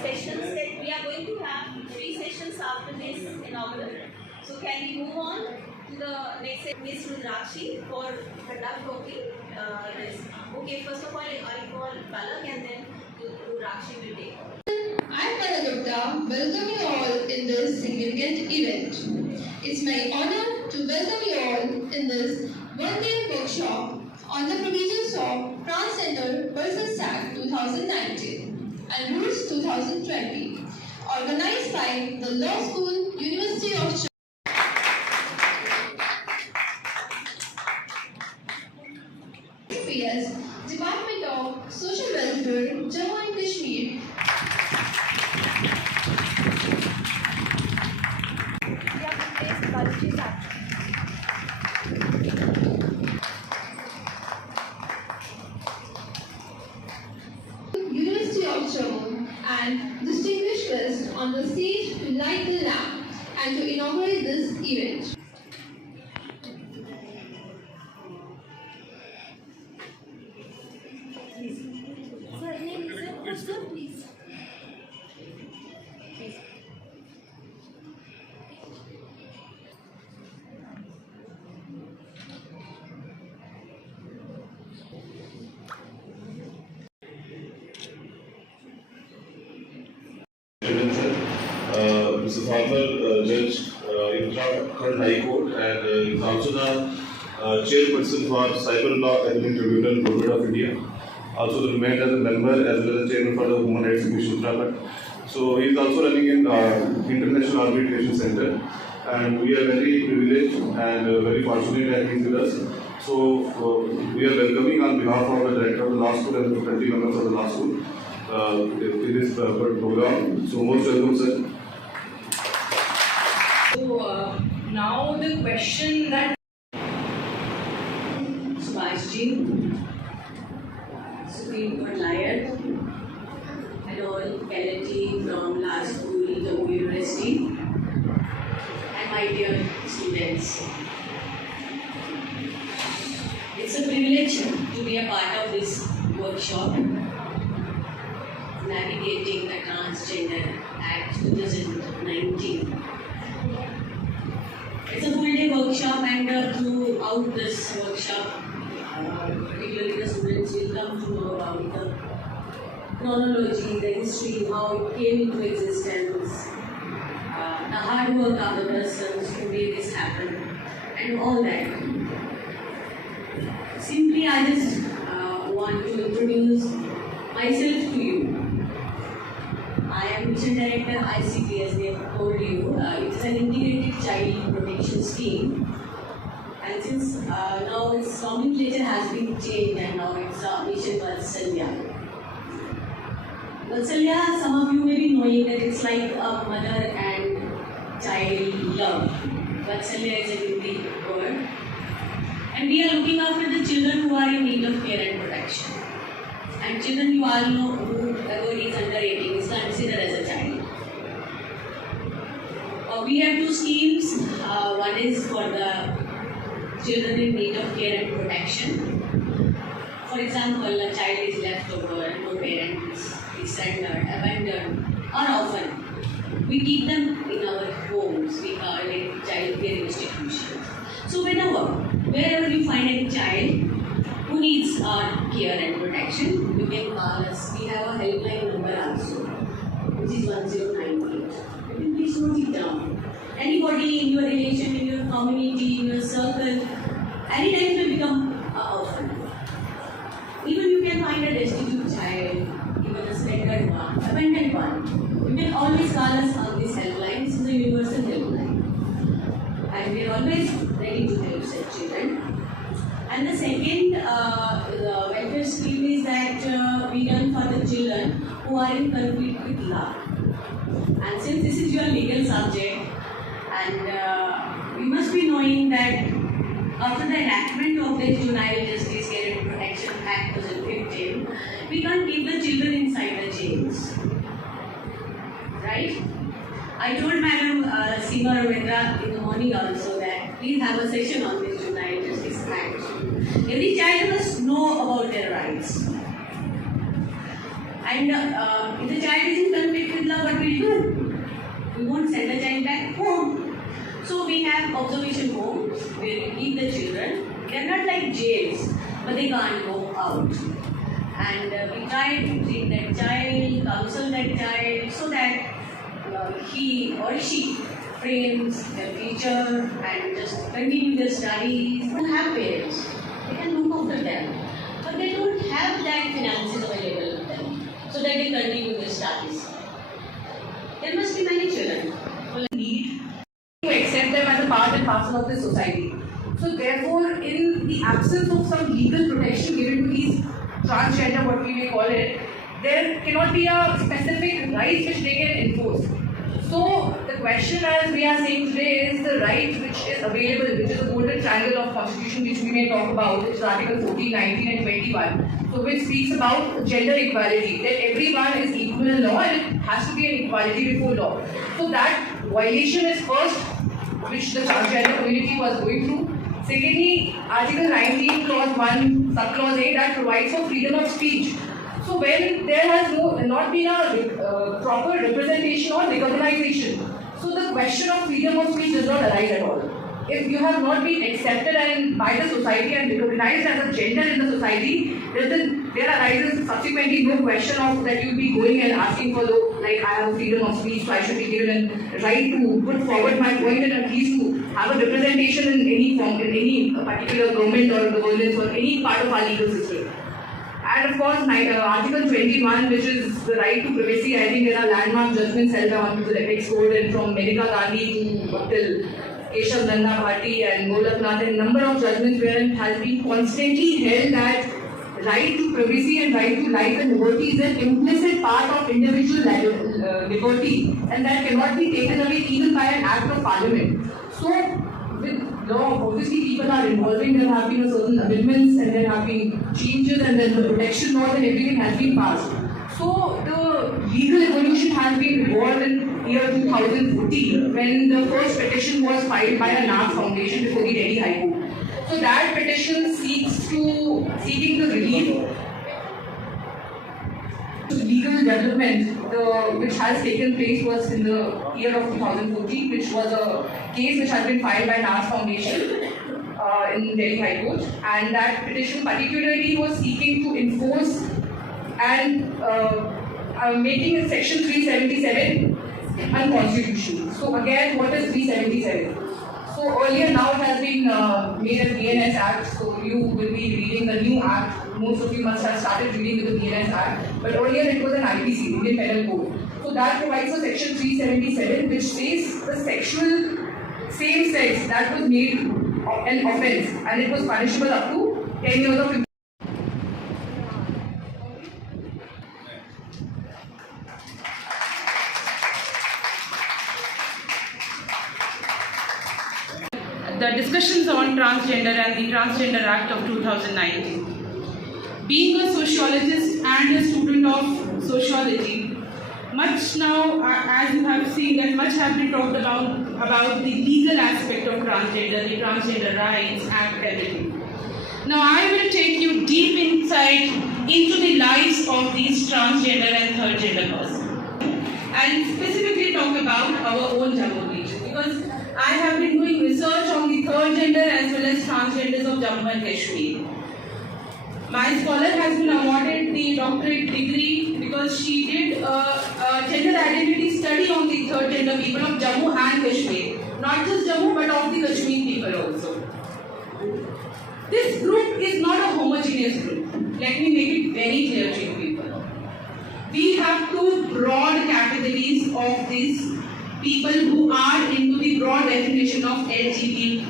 sessions that we are going to have 3 sessions after this inaugural. So can we move on to the next session? Ms. Rudrakshi for conduct talking. Okay, first of all I call Palak and then Rudrakshi will take. I'm Palak, welcome you all in this significant event. It's my honor to welcome you all in this one-day workshop on the provisions of Transgender Persons Act 2019 and Rules 2020, organized by the Law School, University of Jammu. Department of Social Welfare, Jammu and Kashmir. University of Jammu and distinguished guests on the stage to light the lamp and to inaugurate this event. Please. He's a former judge in Uttarakhand High Court and is also the chairperson for Cyber Law Appellate Tribunal, Government of India. Also remained as a member as well as chairman for the Human Rights Commission Uttarakhand. So he is also running an International Arbitration Center, and we are very privileged and very fortunate that he is with us. So we are welcoming on behalf of the director of the law school and the faculty members of the law school in this program. So most welcome, sir. So now the question that Subhashji, Supreme Court lawyer, and all faculty from law school, Jammu University, and my dear students. It's a privilege to be a part of this workshop, navigating the Transgender Act 2019. It's a full-day workshop, and throughout this workshop, particularly the students will come to know about the chronology, the history, how it came into existence, the hard work of the persons who made this happen, and all that. Simply, I just want to introduce myself to you. I am Mission Director ICT, as they have told you. It is an integrated child protection scheme. And since now its nomenclature has been changed and now it's Mission Vatsalya. Vatsalya, some of you may be knowing that it's like a mother and child love. Vatsalya is a Hindi word. And we are looking after the children who are in need of care and protection. And children, you all know, whoever is under 18 is considered as a child. We have 2 schemes. One is for the children in need of care and protection. For example, a child is left over, no parents, is surrendered, abandoned, or orphaned. We keep them in our homes. We call it child care institutions. So wherever you find any child who needs our care and protection, you can call us. We have a helpline number also, which is 1098. You can please note it down. Anybody in your relation, in your community, in your circle, anytime will become an orphan. Even you can find a destitute child, even a surrendered one, abandoned one. You can always call us on this helpline. This is a universal helpline. And we are always ready to help such children. And the second the welfare scheme is that we run for the children who are in conflict with law. And since this is your legal subject, and we must be knowing that after the enactment of the Juvenile Justice Care and Protection Act 2015, we can't keep the children inside the jails. Right? I told Madam Seema Ravindra in the morning also that please have a session on this Juvenile Justice Act. Every child must know about their rights. And if the child is in conflict with love, what will we do? We won't send the child back home. So we have observation homes where we keep the children. They are not like jails, but they can't go out. And we try to treat that child, counsel that child, so that he or she frames their future and just continue their studies. Who have parents, they can look after them, but they don't have that finances available to them, so that they continue their studies. There must be many children who need to accept them as a part and parcel of the society. So therefore, in the absence of some legal protection given to these transgender, what we may call it, there cannot be a specific right which they can enforce. So the question, as we are saying today, is the right which is available, which is the golden triangle of constitution which we may talk about, which is Article 14, 19 and 21. So which speaks about gender equality, that everyone is equal in law and it has to be an equality before law. So that violation is first, which the transgender community was going through. Secondly, Article 19, Clause 1, Subclause 8, that provides for freedom of speech. So when there has not been a proper representation or recognition, so the question of freedom of speech does not arise at all. If you have not been accepted by the society and recognized as a gender in the society, there arises subsequently no question of that you will be going and asking for like I have freedom of speech, so I should be given a right to put forward my point and at least to have a representation in any form, in any particular government or governance or any part of our legal system. And of course, Article 21, which is the right to privacy, I think there are landmark judgments held on to the ethics code, and from Maneka Gandhi to till Keshav Nanda Bhatti and Golaknath, and number of judgments wherein has been constantly held that right to privacy and right to life and liberty is an implicit part of individual liberty, and that cannot be taken away even by an act of parliament. So, with law, obviously people are involving, there have been a certain amendments and there have been changes and then the protection laws and everything has been passed. So the legal evolution has been evolved in year 2014 when the first petition was filed by a NAF foundation before the Delhi High Court. So that petition seeking the relief legal development which has taken place was in the year of 2014, which was a case which has been filed by NAS Foundation in Delhi High Court, and that petition particularly was seeking to enforce and making section 377 unconstitutional. So again, what is 377? So earlier now it has been made as BNS Act, so you will be reading the new Act. Most of you must have started reading with the BNS Act, but earlier it was an IPC, Indian Penal Code. So that provides for section 377, which says the sexual same sex that was made an offence and it was punishable up to 10 years of imprisonment. The discussions on transgender and the Transgender Act of 2019. Being a sociologist and a student of sociology, much now, as you have seen, that much has been talked about the legal aspect of transgender, the transgender rights and everything. Now I will take you deep inside into the lives of these transgender and third gender persons, and specifically talk about our own Jammu region, because I have been doing research on the third gender as well as transgenders of Jammu and Kashmir. My scholar has been awarded the doctorate degree because she did a gender identity study on the third gender people of Jammu and Kashmir. Not just Jammu but of the Kashmir people also. This group is not a homogeneous group. Let me make it very clear to you people. We have two broad categories of these people who are into the broad definition of LGBTQAI+.